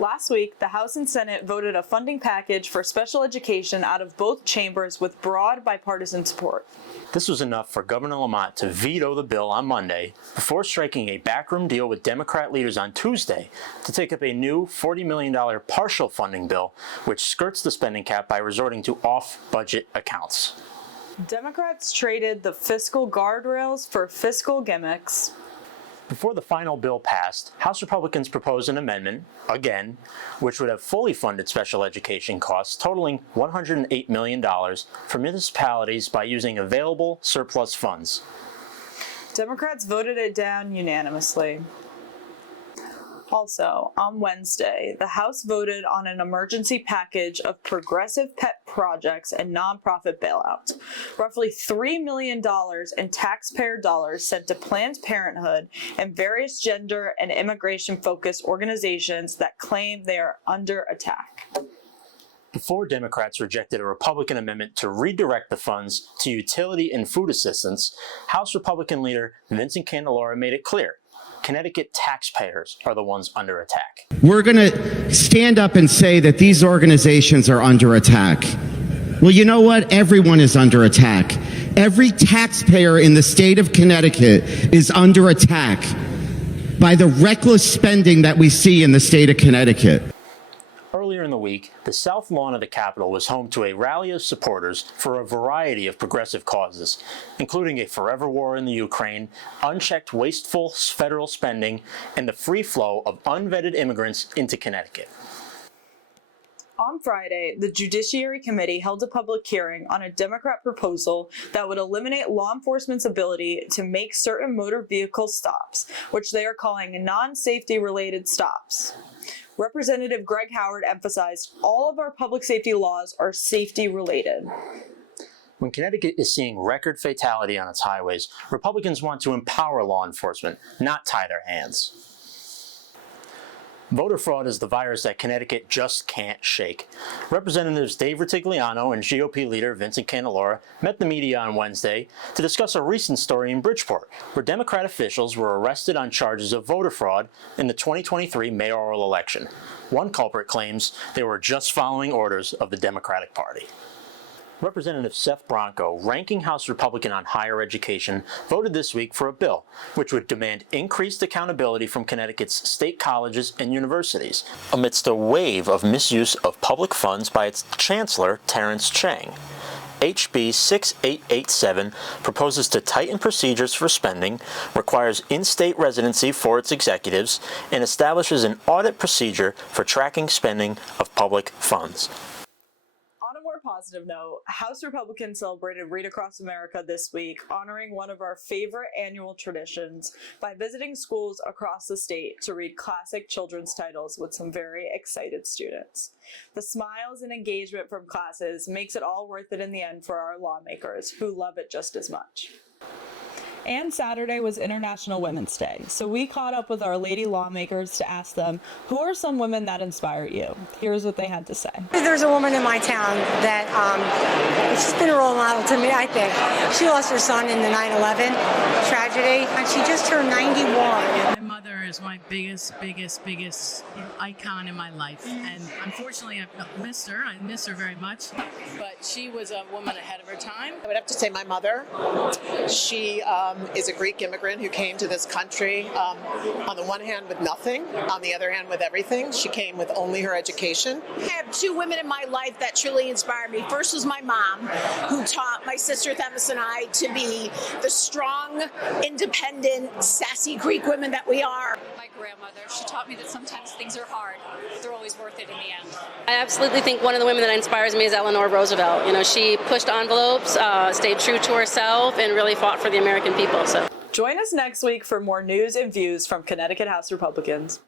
Last week, the House and Senate voted a funding package for special education out of both chambers with broad bipartisan support. This was enough for Governor Lamont to veto the bill on Monday before striking a backroom deal with Democrat leaders on Tuesday to take up a new $40 million partial funding bill, which skirts the spending cap by resorting to off-budget accounts. Democrats traded the fiscal guardrails for fiscal gimmicks. Before the final bill passed, House Republicans proposed an amendment, again, which would have fully funded special education costs totaling $108 million for municipalities by using available surplus funds. Democrats voted it down unanimously. Also, on Wednesday, the House voted on an emergency package of progressive pet projects and nonprofit bailouts. Roughly $3 million in taxpayer dollars sent to Planned Parenthood and various gender and immigration-focused organizations that claim they are under attack. Before Democrats rejected a Republican amendment to redirect the funds to utility and food assistance, House Republican leader Vincent Candelora made it clear Connecticut taxpayers are the ones under attack. We're going to stand up and say that these organizations are under attack. Well, you know what? Everyone is under attack. Every taxpayer in the state of Connecticut is under attack by the reckless spending that we see in the state of Connecticut. Earlier in the week, the South Lawn of the Capitol was home to a rally of supporters for a variety of progressive causes, including a forever war in the Ukraine, unchecked wasteful federal spending, and the free flow of unvetted immigrants into Connecticut. On Friday, the Judiciary Committee held a public hearing on a Democrat proposal that would eliminate law enforcement's ability to make certain motor vehicle stops, which they are calling non-safety related stops. Representative Greg Howard emphasized all of our public safety laws are safety related. When Connecticut is seeing record fatality on its highways, Republicans want to empower law enforcement, not tie their hands. Voter fraud is the virus that Connecticut just can't shake. Representatives Dave Ritigliano and GOP leader Vincent Candelora met the media on Wednesday to discuss a recent story in Bridgeport, where Democrat officials were arrested on charges of voter fraud in the 2023 mayoral election. One culprit claims they were just following orders of the Democratic Party. Representative Seth Bronco, ranking House Republican on higher education, voted this week for a bill which would demand increased accountability from Connecticut's state colleges and universities, amidst a wave of misuse of public funds by its chancellor, Terrence Chang. HB 6887 proposes to tighten procedures for spending, requires in-state residency for its executives, and establishes an audit procedure for tracking spending of public funds. Positive note, House Republicans celebrated Read Across America this week, honoring one of our favorite annual traditions by visiting schools across the state to read classic children's titles with some very excited students. The smiles and engagement from classes makes it all worth it in the end for our lawmakers, who love it just as much. And Saturday was International Women's Day, so we caught up with our lady lawmakers to ask them, who are some women that inspire you? Here's what they had to say. There's a woman in my town that she's been a role model to me, I think. She lost her son in the 9/11 tragedy, and she just turned 91. My mother is my biggest icon in my life, and unfortunately I've missed her. I miss her very much, but she was a woman ahead of her time. I would have to say my mother. She is a Greek immigrant who came to this country on the one hand with nothing, on the other hand with everything. She came with only her education. I have two women in my life that truly inspired me. First was my mom, who taught my sister Themis and I to be the strong, independent, sassy Greek women that we are. My grandmother, she taught me that sometimes things are hard, but they're always worth it in the end. I absolutely think one of the women that inspires me is Eleanor Roosevelt. You know, she pushed envelopes, stayed true to herself, and really fought for the American people. So, join us next week for more news and views from Connecticut House Republicans.